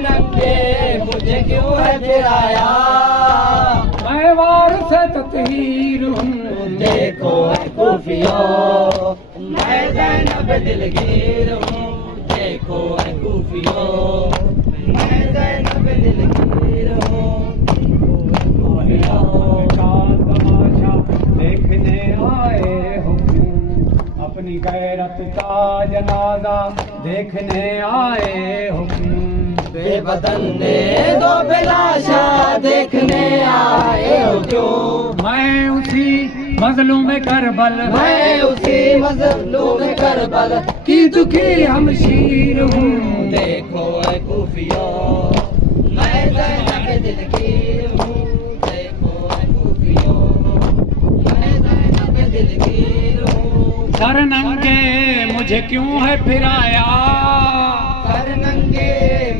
नंगे मुझे क्यों है फिराया, मैं वारिस तत्हीर हूँ देखो है खूफियों, मैं ज़ैनब दिलगीर हूँ, देखो है खूफियों, मैं ज़ैनब दिलगीर हूँ, का तमाशा देखने आए हो, अपनी गैरत का जनाजा देखने आए हो, बेबदन ने दो बेलाशा देखने आए हो क्यों, मैं उसी मजलूम करबल, मैं उसी मज़लूम करबल की दुखी हमशीर हूँ, देखो है खूफियों, मैं ज़ैनब दिलगीर हूँ, देखो है खूफियों, मैं ज़ैनब दिलगीर हूँ, सर नंगे मुझे क्यों है फिराया, सर नंगे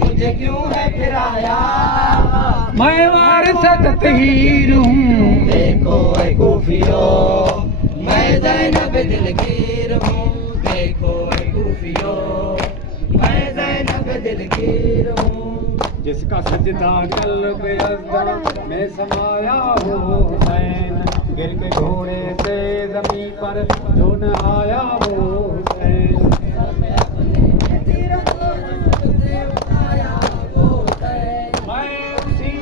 मुझे क्यों है फिराया, मैं वारिस तत्हीर हूँ, देखो है खूफियों, मैं ज़ैनब दिलगीर हूँ, देखो है खूफियों, मैं ज़ैनब दिलगीर हूँ, जिसका सजदा कल्ब अज़्दा में समाया हो हुसैन, गिर के घोड़े से जमीन पर जो न आया हो हुसैन, मैं उसी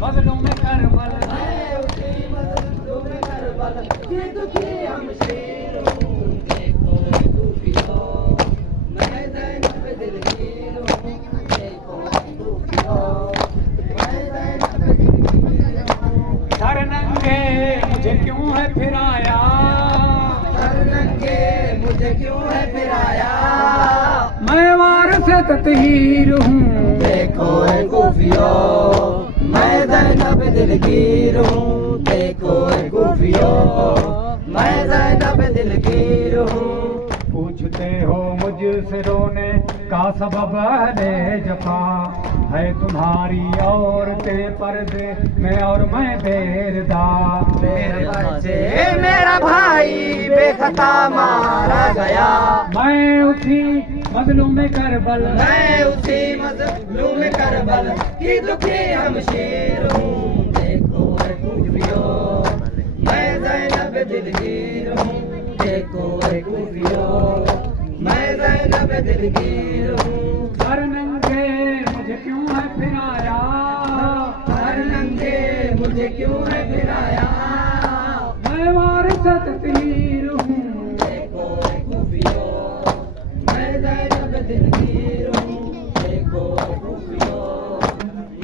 मजलूम करबल, मैं उसी मज़लूम करबल की दुखी हमशीर हूँ, देखो है खूफियों, मैं ज़ैनब दिलगीर हूँ, देखो है खूफियों, मैं ज़ैनब दिलगीर हूँ, सर नंगे मुझे क्यों है फिराया, सर नंगे मुझे क्यों है फिराया, मैं वारिस तत्हीर हूँ, देखो है खूफियों, मैं ज़ैनब दिलगीर हूँ, देखो है खूफियों, मैं ज़ैनब दिलगीर हूँ, पूछते हो मुझसे रोने का सबब अहले जफा, है तुम्हारी औरतें पर्दे में और मैं बेरदा, मेरे बच्चे मेरा भाई बेखता मारा गया, मैं उसी मजलूम करबल, मैं उसी मज़लूम करबल की दुखी हमशीर हूँ, देखो है खूफियों, मैं ज़ैनब दिलगीर हूँ, देखो है खूफियों, मैं ज़ैनब दिलगीर हूँ, सर नंगे मुझे क्यों है फिराया, सर नंगे मुझे क्यों है फिराया, मैं वारिस तत्हीर हूँ, देखो है खूफियों, मैं ज़ैनब दिलगीर हूँ, देखो है खूफियों,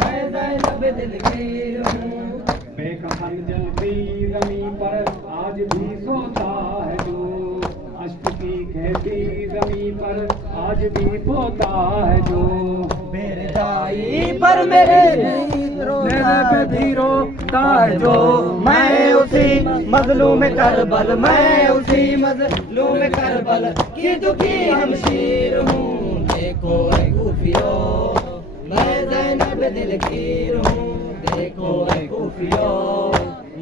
मैं ज़ैनब दिलगीर हूँ, बेकफन जलती जमीन पर आज भी सोता है जो, अश्क की कहती जमीन पर आज भी पोता है जो, मेरे दाई पर मेरे मेरे पे भी रोता है जो, मैं उसी मज़लूम करबल, मैं उसी मज़लूम करबल की दुखी हमशीर हूँ, देखो है खूफियों, मैं ज़ैनब दिलगीर हूँ, देखो है खूफियों,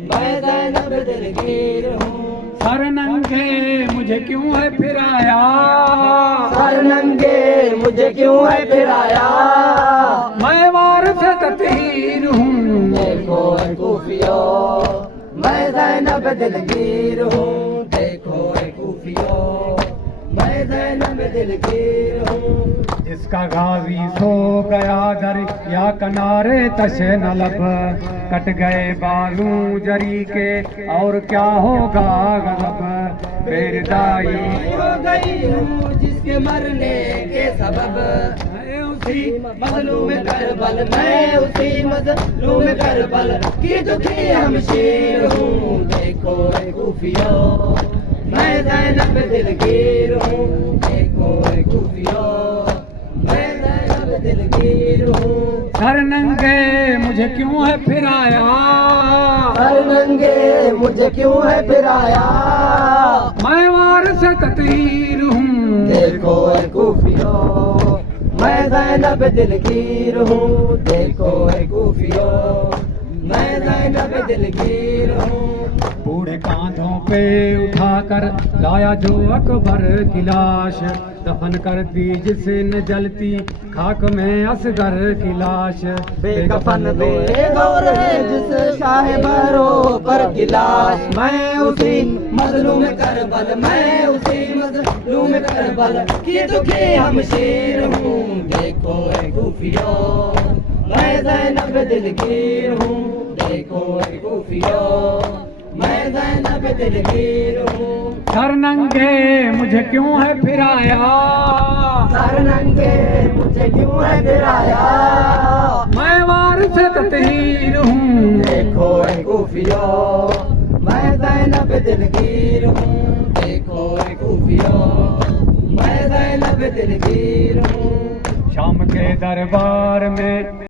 मैं ज़ैनब दिलगीर हूँ, सर नंगे मुझे क्यों है फिराया, सर नंगे मुझे क्यों है फिराया, मैं वारिस तत्हीर हूँ, देखो है खूफियों, मैं ज़ैनब दिलगीर हूँ, देखो है खूफियों, मैं ज़ैनब दिलगीर हूँ, जिसका गाजी सो गया दर या किनारे तशे न लब, कट गए बाजू जरी के और क्या होगा गजब, मेरे दाई हो गई हूँ जिसके मरने के सबब, मैं उसी मज़लूम करबल, मैं उसी मज़लूम करबल की दुखी हमशीर हूँ, देखो है खूफियों, मैं ज़ैनब दिलगीर हूँ, देखो है खूफियों, मैं ज़ैनब दिलगीर हूँ, सर नंगे मुझे क्यों है फिराया, सर नंगे मुझे क्यों है फिराया, मैं वारिस तत्हीर हूँ, देखो है खूफियों, मैं ज़ैनब दिलगीर हूँ, देखो है खूफियों, मैं ज़ैनब दिलगीर हूँ। बूढ़े कांधों पे उठाकर लाया जो अकबर की लाश, दफन कर दी जिसने जलती खाक में असगर की लाश। बेकफन बेगौर है जिस शाह बरो पर की लाश। मैं उसी मजलूम करबल, मैं उसी मजलूम करबल की दुखी हमशीर हूँ। देखो ऐ खूफियो मैं ज़ैनब दिलगीर हूँ। देखो ऐ खूफियो मैं ज़ैनब दिलगीर हूँ। सर नंगे मुझे क्यों है फिराया, सर नंगे मुझे क्यों है गिराया। मैं वारिस तत्हीर हूँ। देखो ऐ खूफियो मैं ज़ैनब दिलगीर हूँ। देखो ऐ खूफियो मैं ज़ैनब दिलगीर हूँ। शाम के दरबार में